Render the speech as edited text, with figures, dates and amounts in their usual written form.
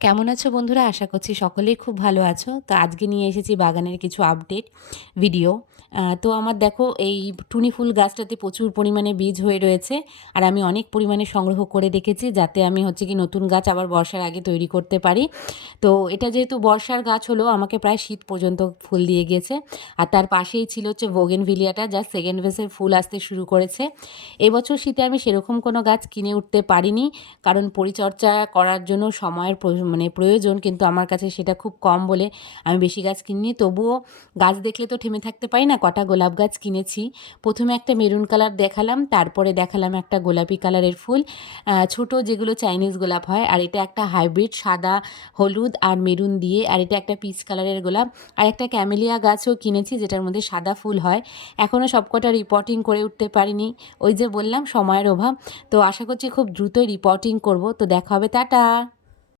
কেমন আছো বন্ধুরা? আশা করছি সকলেই খুব ভালো আছো। তো আজকে নিয়ে এসেছি বাগানের কিছু আপডেট ভিডিও। তো আমার দেখো এই টুনি ফুল গাছটাতে প্রচুর পরিমাণে বীজ হয়ে রয়েছে। আর আমি অনেক পরিমাণে সংগ্রহ করে রেখেছি যাতে আমি হচ্ছে কি নতুন গাছ আবার বর্ষার আগে তৈরি করতে পারি। তো এটা যেহেতু বর্ষার গাছ হলো আমাকে প্রায় শীত পর্যন্ত ফুল দিয়ে গিয়েছে। আর তার পাশেই ছিল হচ্ছে বোগেনভিলিয়াটা, যা সেকেন্ড ভেসের ফুল আসতে শুরু করেছে। এবছর শীতে আমি সেরকম কোনো গাছ কিনে উঠতে পারিনি, কারণ পরিচর্যা করার জন্য সময়ের প্রয়োজন, কিন্তু আমার কাছে সেটা খুব কম বলে আমি বেশি গাছ কিনিনি। তবুও গাছ দেখলে তো থেমে থাকতে পারি না, কটা গোলাপ গাছ কিনেছি। প্রথমে একটা মেরুন কালার দেখালাম, তারপরে দেখালাম একটা গোলাপি কালারের ফুল, ছোট যেগুলো চাইনিজ গোলাপ হয়। আর এটা একটা হাইব্রিড সাদা হলুদ আর মেরুন দিয়ে, আর এটা একটা পিচ কালারের গোলাপ। আর একটা ক্যামেলিয়া গাছও কিনেছি যেটার মধ্যে সাদা ফুল হয়। এখনও সবকটা রিপোর্টিং করে উঠতে পারিনি, ওই যে বললাম সময়ের অভাব। তো আশা করছি খুব দ্রুতই রিপোর্টিং করব। তো দেখা হবে, টাটা।